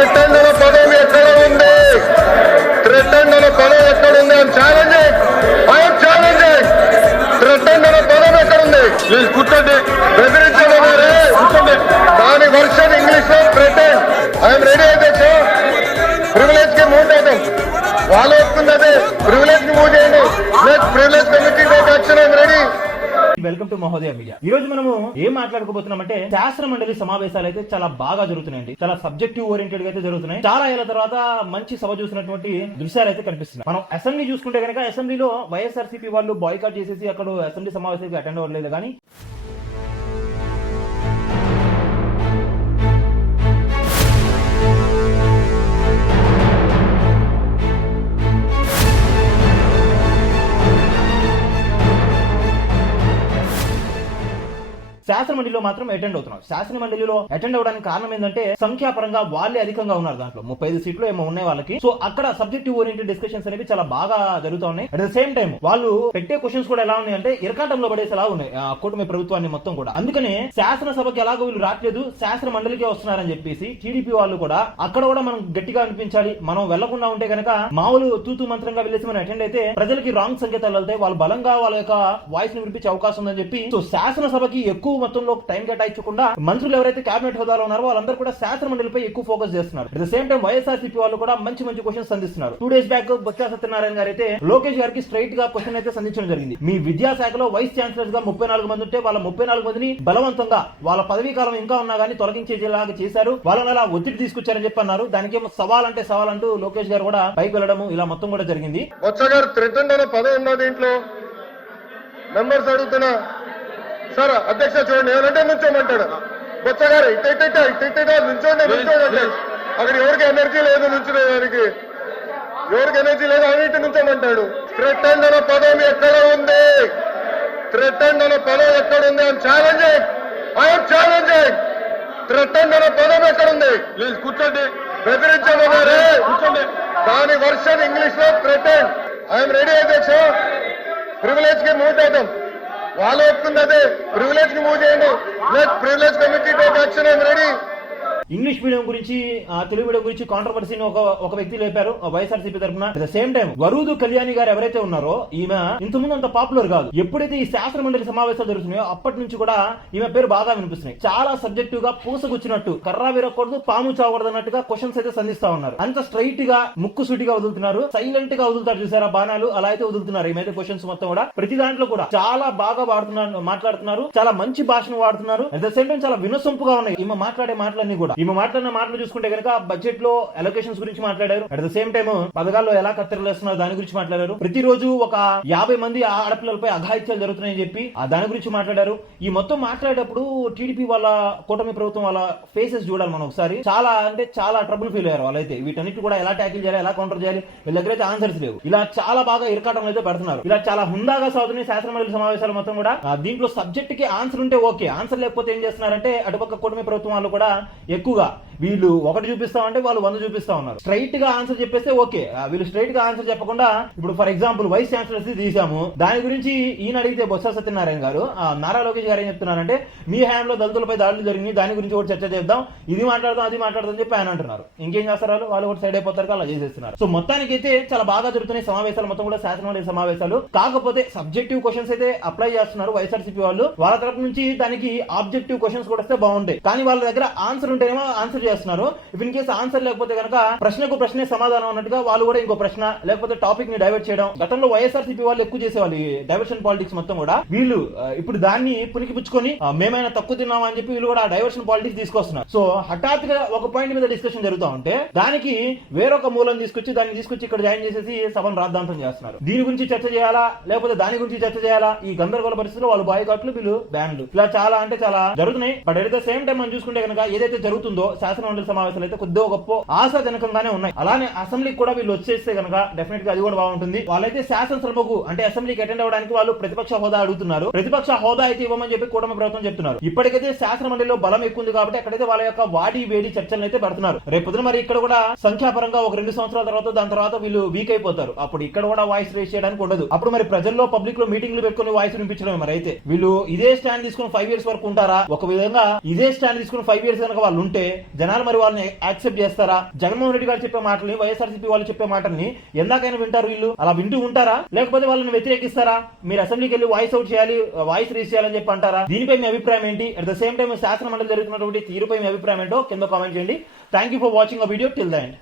Threaten అనే పదం ఎక్కడ ఉంది? థ్రెటన్ అనే పదం ఎక్కడ ఉంది? I'm challenging. థ్రెటన్ అనే పదం ఎక్కడ ఉంది? ప్లీజ్ కూర్చోండి. బెదిరించమన్నారే కూర్చోండి. దాని వర్షన్ ఇంగ్లీష్ లో థ్రెటన్. ఐఎమ్ రెడీ అయితే ప్రివిలేజ్ కి మూవ్ అవుతాం. వాళ్ళు వస్తుంది అదే ప్రివిలేజ్ కి మూవ్ చేయండి. Privilege committee take action. I'm ready. Welcome to Mahodaya media. ఈ రోజు మనము ఏం మాట్లాడుకోబోతున్నామంటే శాస్త్ర మండలి సమావేశాలు అయితే చాలా బాగా జరుగుతున్నాయండి. చాలా సబ్జెక్టివ్ ఓరియంటెడ్ గా అయితే జరుగుతున్నాయి. చాలా ఏళ్ల తర్వాత మంచి సభ చూసినటువంటి దృశ్యాలు అయితే కనిపిస్తున్నాయి. మనం అసెంబ్లీ చూసుకుంటే కనుక అసెంబ్లీలో వైఎస్ఆర్సీపీ వాళ్ళు బాయ్కాట్ చేసేసి అక్కడ అసెంబ్లీ సమావేశానికి అటెండ్ అవ్వలేదు. కానీ శాసన మండలిలో మాత్రం అటెండ్ అవుతున్నారు. శాసన మండలిలో అటెండ్ అవడానికి కారణం ఏంటంటే సంఖ్యాపరంగా వాళ్ళే అధికంగా ఉన్నారు. దాంట్లో 35 సీట్లు ఏమో ఉన్నాయి వాళ్ళకి. సో అక్కడ సబ్జెక్టివ్ ఓరియంటెడ్ డిస్కషన్స్ అనేవి చాలా బాగా జరుగుతూ ఉన్నాయి. అట్ ద సేమ్ టైం వాళ్ళు పెట్టే క్వశ్చన్స్ కూడా ఎలా ఉన్నాయంటే ఇరకాటంలో పడేసేలా ఉన్నాయి కూటమి ప్రభుత్వాన్ని మొత్తం కూడా. అందుకనే శాసనసభకి ఎలాగో వీళ్ళు రావట్లేదు, శాసన మండలికే వస్తున్నారని చెప్పేసి టీడీపీ వాళ్ళు కూడా అక్కడ కూడా మనం గట్టిగా అనిపించాలి, మనం వెళ్లకుండా ఉంటే కనుక మామూలు తూతూ మంత్రంగా వెళ్ళేసి మనం అటెండ్ అయితే ప్రజలకి రాంగ్ సంకేతాలు వెళ్తాయి, వాళ్ళు బలంగా వాళ్ళ యొక్క వాయిస్ ని వినిపించే అవకాశం ఉందని చెప్పి సో శాసనసభకి ఎక్కువ మొత్తంలో టైం కేటాయించకుండా మంత్రులు ఎవరైతే కేబినెట్ హోదాలో ఉన్నారో వాళ్ళందరూ కూడా శాసన మండలిపై ఎక్కువ ఫోకస్ చేస్తున్నారు. At the same time YSRCP వాళ్ళు కూడా మంచి మంచి క్వశ్చన్స్ సంధిస్తున్నారు. 2 days బ్యాక్ బొత్స సత్యనారాయణ గారు అయితే లోకేష్ గారికి స్ట్రైట్ గా క్వశ్చన్ అయితే సంధించడం జరిగింది. మీ విద్యాశాఖలో వైస్ ఛాన్సలర్స్ గా 34 మంది ఉంటే వాళ్ళ 34 మందిని బలవంతంగా వాళ్ళ పదవీ కాలం ఇంకా ఉన్నా గానీ తొలగించేలాగా చేశారు, వాళ్ళని అలా ఒత్తిడి తీసుకొచ్చారని చెప్పి అన్నారు. దానికి ఏమో సవాల్ అంటూ లోకేష్ గారు కూడా పైకి వెళ్ళడం ఇలా మొత్తం కూడా జరిగింది. బొత్స గారు థ్రెటన్ అనే పదం ఉన్నది ఇంట్లో మెంబర్స్ అడుగుతున్నా సార్ అధ్యక్ష చూడండి ఏమంటే నుంచోమంటాడు. బొత్స గారు నుంచోండి. అక్కడ ఎవరికి ఎనర్జీ లేదు నుంచునేదానికి, ఎవరికి ఎనర్జీ లేదు అన్నిటి నుంచోమంటాడు. థ్రెటన్ అనే పదం ఎక్కడ ఉంది? థ్రెటన్ అనే పదం ఎక్కడ ఉంది? I'm challenging. థ్రెటన్ అనే పదం ఎక్కడ ఉంది? ప్లీజ్ కూర్చోండి. బెదిరించమన్నారే కూర్చోండి. దాని వర్షన్ ఇంగ్లీష్ లో థ్రెటన్. ఐఎమ్ రెడీ అధ్యక్ష. ప్రివిలేజ్ కి మూవ్ అవుతాం. వాళ్ళు వస్తుంది అదే ప్రివిలేజ్ కి మూవ్ చేయండి. Privilege committee take action. I'm ready. English medium గురించి తెలుగు మీడియం గురించి కాంట్రవర్సీని ఒక వ్యక్తి లేపారు వైఎస్ఆర్సీపీ తరఫున. At the same time Varudu Kalyani garu ఎవరైతే ఉన్నారో ఈమె ఇంతకుముందు అంత పాపులర్ కాదు. ఎప్పుడైతే ఈ శాసన మండలి సమావేశాలు జరుగుతున్నాయో అప్పటి నుంచి కూడా ఈమె పేరు బాగా వినిపిస్తున్నాయి. చాలా సబ్జెక్టివ్ గా పూసగుచ్చినట్టు కర్రా విరకూడదు పాము చావకూడదు అన్నట్టుగా క్వశ్చన్స్ అయితే సంధిస్తా ఉన్నారు. అంత స్ట్రైట్ గా ముక్కు సూటిగా వదులుతున్నారు, సైలెంట్ గా వదులుతారు చూసారా బాణాలు, అలా అయితే వదులుతున్నారు. ఈమె క్వశ్చన్స్ మొత్తం కూడా ప్రతి దాంట్లో కూడా చాలా బాగా మాట్లాడుతున్నారు, చాలా మంచి భాషను వాడుతున్నారు. అట్ ద సేమ్ టైం చాలా వినసొంపుగా ఉన్నాయి ఈమె మాట్లాడే మాటలన్నీ కూడా. ఈమె మాట్లాడిన మాటలు చూసుకుంటే కనుక బడ్జెట్ లో అలొకేషన్స్ గురించి మాట్లాడారు. అట్ ద సేమ్ టైం పథకాల్లో ఎలా కత్తెరలేస్తున్నారు దాని గురించి మాట్లాడారు. ప్రతిరోజు ఒక 50 మంది ఆడపిల్లలపై అఘాయిత్యాలు జరుగుతున్నాయని చెప్పి దాని గురించి మాట్లాడారు. ఈ మొత్తం మాట్లాడేటప్పుడు టీడీపీ వాళ్ళ కూటమి ప్రభుత్వం వాళ్ళ ఫేసెస్ చూడాలి మనం ఒకసారి. చాలా అంటే చాలా ట్రబుల్ ఫీల్ అయ్యారు వాళ్ళైతే. వీటన్నిటి కూడా ఎలా ట్యాకిల్ చేయాలి, ఎలా కౌంటర్ చేయాలి, వీళ్ళ దగ్గర అయితే ఆన్సర్స్ లేవు. ఇలా చాలా బాగా ఇరకాటంలో అయితే పెడుతున్నారు. ఇలా చాలా హుందాగా సాగుతున్నాయి శాసన మండలి సమావేశాలు మొత్తం కూడా. దీంట్లో సబ్జెక్ట్ కి ఆన్సర్ ఉంటే ఓకే, ఆన్సర్ లేకపోతే ఏం చేస్తున్నారంటే అటుపక్క కూటమి ప్రభుత్వం వాళ్ళు కూడా ఎక్కువగా వీళ్ళు ఒకటి చూపిస్తామంటే వాళ్ళు 100 చూపిస్తా ఉన్నారు. స్ట్రైట్ గా ఆన్సర్ చెప్పేస్తే ఓకే, వీళ్ళు స్ట్రైట్ గా ఆన్సర్ చెప్పకుండా ఇప్పుడు ఫర్ ఎగ్జాంపుల్ వైస్ ఛాన్సలర్స్ తీసాము, దాని గురించి ఈయన అడిగితే బొత్స సత్యనారాయణ గారు నారా లోకేష్ గారు ఏం చెప్తున్నారంటే మీ హయాంలో దళితులపై దాడులు జరిగినాయి, దాని గురించి కూడా చర్చ చేద్దాం, ఇది మాట్లాడదాం అది మాట్లాడదాం చెప్పి ఆయన అంటున్నారు. ఇంకేం చేస్తారు వాళ్ళు కూడా సైడ్ అయిపోతారు, అలా చేసేస్తున్నారు. సో మొత్తానికి అయితే చాలా బాగా జరుగుతున్నాయి సమావేశాలు మొత్తం కూడా శాసనమండలి సమావేశాలు. కాకపోతే సబ్జెక్టివ్ క్వశ్చన్స్ అయితే అప్లై చేస్తున్నారు వైఎస్ఆర్సీపీ వాళ్ళు. వాళ్ళ తరపు నుంచి దానికి ఆబ్జెక్టివ్ క్వశ్చన్స్ కూడా వస్తే బాగుంటాయి, కానీ వాళ్ళ దగ్గర ఆన్సర్ ఉంటేనేమో ఆన్సర్ చేస్తున్నారు. ఇన్ కేసు ఆన్సర్ లేకపోతే కనుక ప్రశ్నకు ప్రశ్నే సమాధానం అన్నట్టుగా వాళ్ళు కూడా ఇంకో ప్రశ్న లేకపోతే టాపిక్ ని డైవర్ట్ చేయడం. గతంలో వైఎస్ఆర్సీపీ వాళ్ళు ఎక్కువ చేసేవాళ్ళు డైవర్షన్ పాలిటిక్స్ మొత్తం కూడా. వీళ్ళు ఇప్పుడు దాన్ని పుణికిపుచ్చుకొని మేమైనా తక్కువ తిన్నామా అని చెప్పి వీళ్ళు కూడా డైవర్షన్ పాలిటిక్స్ తీసుకొస్తున్నారు. సో హఠాత్తుగా ఒక పాయింట్ మీద డిస్కషన్ జరుగుతూ ఉంటే దానికి వేరొక మూలం దాన్ని తీసుకొచ్చి ఇక్కడ జాయిన్ చేసేసి సభను రాద్ధాంతం చేస్తున్నారు. దీని గురించి చర్చ చేయాలా లేకపోతే దాని గురించి చర్చ చేయాలా, ఈ గందరగోళ పరిస్థితుల్లో వాళ్ళు బాయ్కాట్లు వీళ్ళు బ్యాన్లు ఇలా చాలా అంటే చాలా జరుగుతున్నాయి. But at the same time మనం చూసుకుంటే కనుక ఏదైతే జరుగుతుందో శాసన మండలి సమావేశాలు అయితే కొద్దిగా గొప్ప ఆశాజనకంగానే ఉన్నాయి. అలానే అసెంబ్లీకి కూడా వీళ్ళు వచ్చేస్తే కనుక డెఫినెట్ గా అది కూడా బాగుంటుంది. వాళ్ళైతే శాసనసభకు అంటే అసెంబ్లీకి అటెండ్ అవ్వడానికి వాళ్ళు ప్రతిపక్ష హోదా అడుగుతున్నారు. ప్రతిపక్ష హోదా అయితే ఇవ్వమని చెప్పి కూటమి ప్రభుత్వం చెప్తున్నారు. ఇప్పటికైతే శాసన మండలిలో బలం ఎక్కువ ఉంది కాబట్టి అక్కడైతే వాళ్ళ యొక్క వాడి వేడి చర్చలను అయితే పెడుతున్నారు. రేపు పొద్దున మరి ఇక్కడ కూడా సంఖ్యాపరంగా ఒక 2 సంవత్సరాల తర్వాత దాని తర్వాత వీళ్ళు వీక్ అయిపోతారు. అప్పుడు ఇక్కడ కూడా వాయిస్ రేస్ చేయడానికి ఉండదు. అప్పుడు మరి ప్రజల్లో పబ్లిక్ లో మీటింగ్లు పెట్టుకుని వాయిస్ వినిపించడం మరి అయితే వీళ్ళు ఇదే స్టాండ్ తీసుకుని 5 years వరకు ఉంటారా? ఒక విధంగా ఇదే స్టాండ్ తీసుకుని 5 years కనుక వాళ్ళు ఉంటే జనాలు మరి వాళ్ళని యాక్సెప్ట్ చేస్తారా? జగన్మోహన్ రెడ్డి గారు చెప్పే మాటల్ని, వైఎస్ఆర్సీపీ వాళ్ళు చెప్పే మాటల్ని ఎందాకైనా వింటారు వీళ్ళు? అలా వింటూ ఉంటారా? లేకపోతే వాళ్ళని వ్యతిరేకిస్తారా? మీరు అసెంబ్లీకి వెళ్ళి వాయిస్ అవుట్ చేయాలి, వాయిస్ రీచ్ చేయాలని చెప్పి అంటారా? దీనిపై మీ అభిప్రాయం ఏంటి? అట్ ద సేమ్ టైం శాసన మండలి జరుగుతున్నటువంటి తీరుపై మీ అభిప్రాయం ఏంటో కింద కామెంట్ చేయండి. Thank you for watching a video till the end.